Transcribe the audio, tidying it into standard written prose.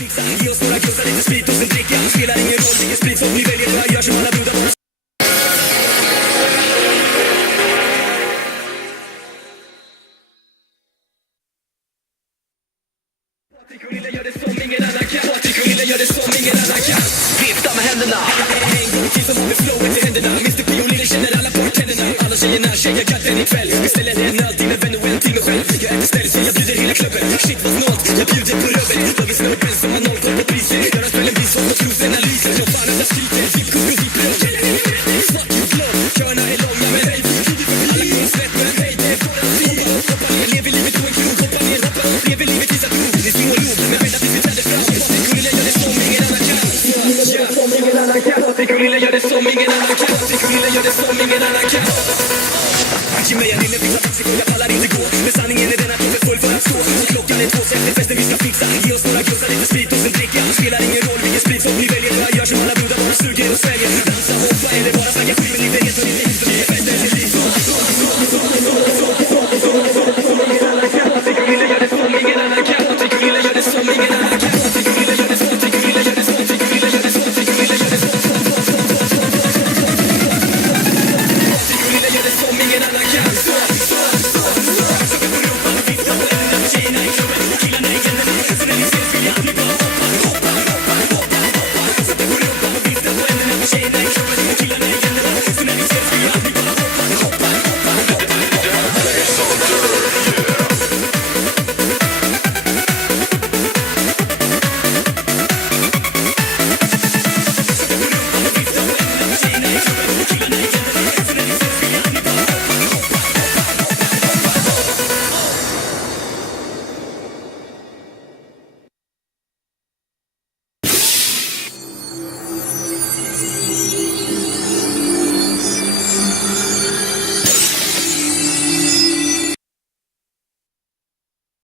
fixa. Ge oss några glas, lite sprit och sen dricka. Spelar ingen roll vilken sprit som vi väljer. Bara gör som alla brudar bara. Patrik och Lille gör det som ingen annan kan. Patrik och Lille gör det som ingen annan kan. Vifta med händerna. En gång till som har med flowet i händerna. Mr. P och Lille känner alla bartenderna. Alla tjejerna tjejer katten ikväll. Beställer en alltid med vän och en till mig själv. Jag äter stället så jag bjuder hela klubben. Shit vad snålt, jag bjuder på röven. Dagens snubben som har noll koll på priser. Gör en kvällen vis och trosanalyser. Jag fan alla skiter, vippkung och vippbröd. Svart ljus blå, köerna är långa men hej. Alla kommer svett men hej, det är bara fri. Hoppa ner, lever livet på en krog. Hoppa ner, hoppa upp, lever livet tills att prov. Det är små lov, men vänta tills vi tänder fram. Patrik och Lille gör det som ingen annan kan. Patrik och Lille gör det som ingen annan kan. Patrik och Lille gör det som ingen annan kan. Ge mig en lille fixa taxi och jag pallar inte gå. Men sanningen är den att jag är full för att stå. Och klockan är 2, så efter festen vi ska fixa. Ge oss några glas, lite